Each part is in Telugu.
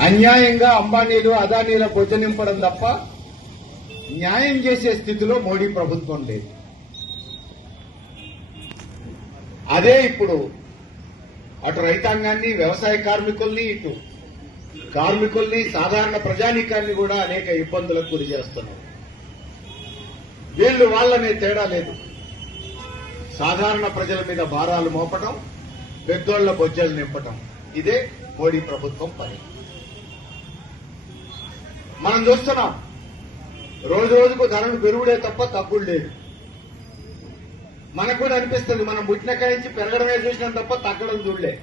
అన్యాయంగా అంబానీలు అదానీల బొజ్జ నింపడం తప్ప న్యాయం చేసే స్థితిలో మోడీ ప్రభుత్వం లేదు. అదే ఇప్పుడు అటు రైతాంగాన్ని వ్యవసాయ కార్మికుల్ని ఇటు కార్మికుల్ని సాధారణ ప్రజానీకాన్ని కూడా అనేక ఇబ్బందులకు గురి చేస్తున్నారు. వీళ్ళు వాళ్ళనే తేడా లేదు. సాధారణ ప్రజల మీద భారాలు మోపటం పెద్దోళ్ళ బొజ్జలు నింపటం. ఇదే మోడీ ప్రభుత్వం పని. మనం చూస్తున్నాం. రోజు రోజుకు ధరలు పెరుగుడే తప్ప తగ్గుడు లేదు. మనకు కూడా అనిపిస్తుంది మనం పుట్టినకాయ నుంచి పెరగడమే చూసినాం తప్ప తగ్గడం చూడలే.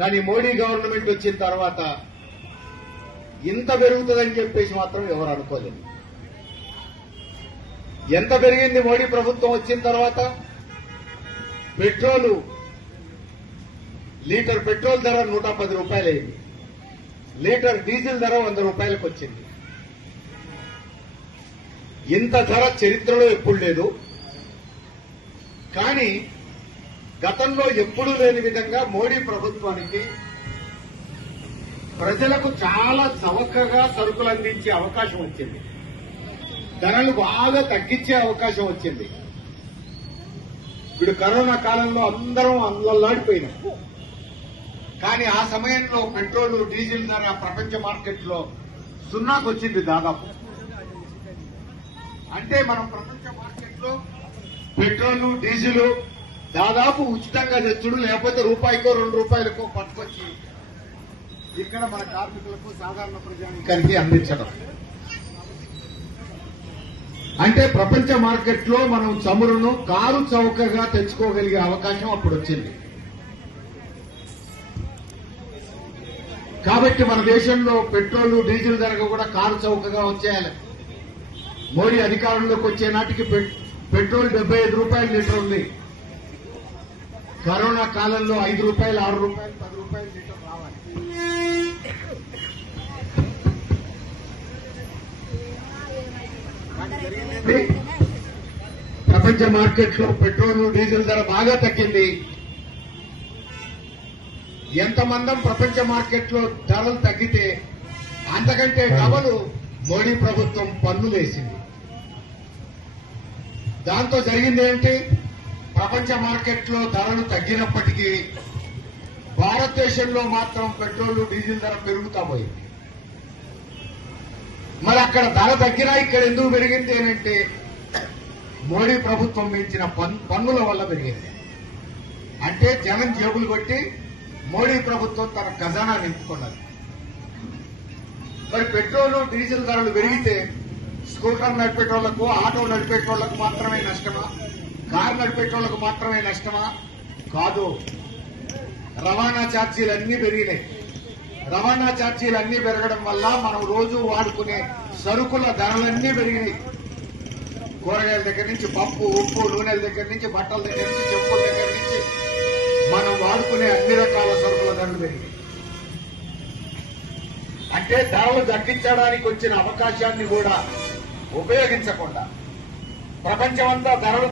కానీ మోడీ గవర్నమెంట్ వచ్చిన తర్వాత ఇంత పెరుగుతుందని చెప్పేసి మాత్రం ఎవరు అనుకోలేదు. ఎంత పెరిగింది మోడీ ప్రభుత్వం వచ్చిన తర్వాత? పెట్రోలు లీటర్ పెట్రోల్ ధర నూట పది రూపాయలు అయింది లీటర్ డీజిల్ ధర వంద రూపాయలకు వచ్చింది. ఇంత ధర చరిత్రలో ఎప్పుడు లేదు. కానీ గతంలో ఎప్పుడూ లేని విధంగా మోడీ ప్రభుత్వానికి ప్రజలకు చాలా చవకగా సరుకులు అందించే అవకాశం వచ్చింది. ధరలు బాగా తగ్గించే అవకాశం వచ్చింది. ఇప్పుడు కరోనా కాలంలో అందరం అందలాడిపోయినాం కానీ ఆ సమయంలో పెట్రోల్ డీజిల్ ధర ప్రపంచ మార్కెట్లో సున్నాకు వచ్చింది దాదాపు. అంటే మనం ప్రపంచ మార్కెట్లో పెట్రోల్ డీజిల్ దాదాపు ఉచితంగా తెచ్చుడు లేకపోతే రూపాయికో రెండు రూపాయలకో పట్టుకొచ్చి ఇక్కడ మన కార్మికులకు సాధారణ ప్రజానికానికి అందించడం. అంటే ప్రపంచ మార్కెట్లో మనం చమురును కారు చౌకగా తెచ్చుకోగలిగే అవకాశం అప్పుడు వచ్చింది కాబట్టి మన దేశంలో పెట్రోల్ డీజిల్ ధరకు కూడా కారు చౌకగా వచ్చేయాలి. మోడీ అధికారంలోకి వచ్చే నాటికి పెట్రోల్ డెబ్బై ఐదు రూపాయలు లీటర్ ఉంది. కరోనా కాలంలో ఐదు రూపాయలు ఆరు రూపాయలు పది రూపాయలు లీటర్ రావాలి. ప్రపంచ మార్కెట్లో పెట్రోల్ డీజిల్ ధర బాగా తగ్గింది. ఎంతమందం ప్రపంచ మార్కెట్లో ధరలు తగ్గితే అంతకంటే డబలు మోడీ ప్రభుత్వం పన్నులేసింది దాంతో జరిగింది ఏంటి? ప్రపంచ మార్కెట్లో ధరలు తగ్గినప్పటికీ భారతదేశంలో మాత్రం పెట్రోల్ డీజిల్ ధర పెరుగుతా పోయింది. మరి అక్కడ ధర తగ్గినా ఇక్కడ ఎందుకు పెరిగింది అంటే మోడీ ప్రభుత్వం పెంచిన పన్- పన్నుల వల్ల పెరిగింది. అంటే జనం జేబులు కొట్టి మోడీ ప్రభుత్వం తన ఖజానా నింపుకున్నది. మరి పెట్రోల్ డీజిల్ ధరలు పెరిగితే స్కూటర్ నడిపేటోళ్ళకు ఆటో నడిపేటోళ్ళకు మాత్రమే నష్టమా? కారు నడిపేటోళ్ళకు మాత్రమే నష్టమా? కాదు. రవాణా ఛార్జీలు అన్ని పెరిగినాయి. రవాణా ఛార్జీలు అన్ని పెరగడం వల్ల మనం రోజు వాడుకునే సరుకుల ధరలన్నీ పెరిగినాయి. కూరగాయల దగ్గర నుంచి పప్పు ఉప్పు నూనెల దగ్గర నుంచి బట్టల దగ్గర నుంచి చెప్పుల దగ్గర నుంచి మనం వాడుకునే అన్ని రకాల సరుకుల ధరలు పెరిగాయి. అంటే ధరలు తగ్గించడానికి వచ్చిన అవకాశాన్ని కూడా ఉపయోగించకుండా ప్రపంచమంతా ధరలు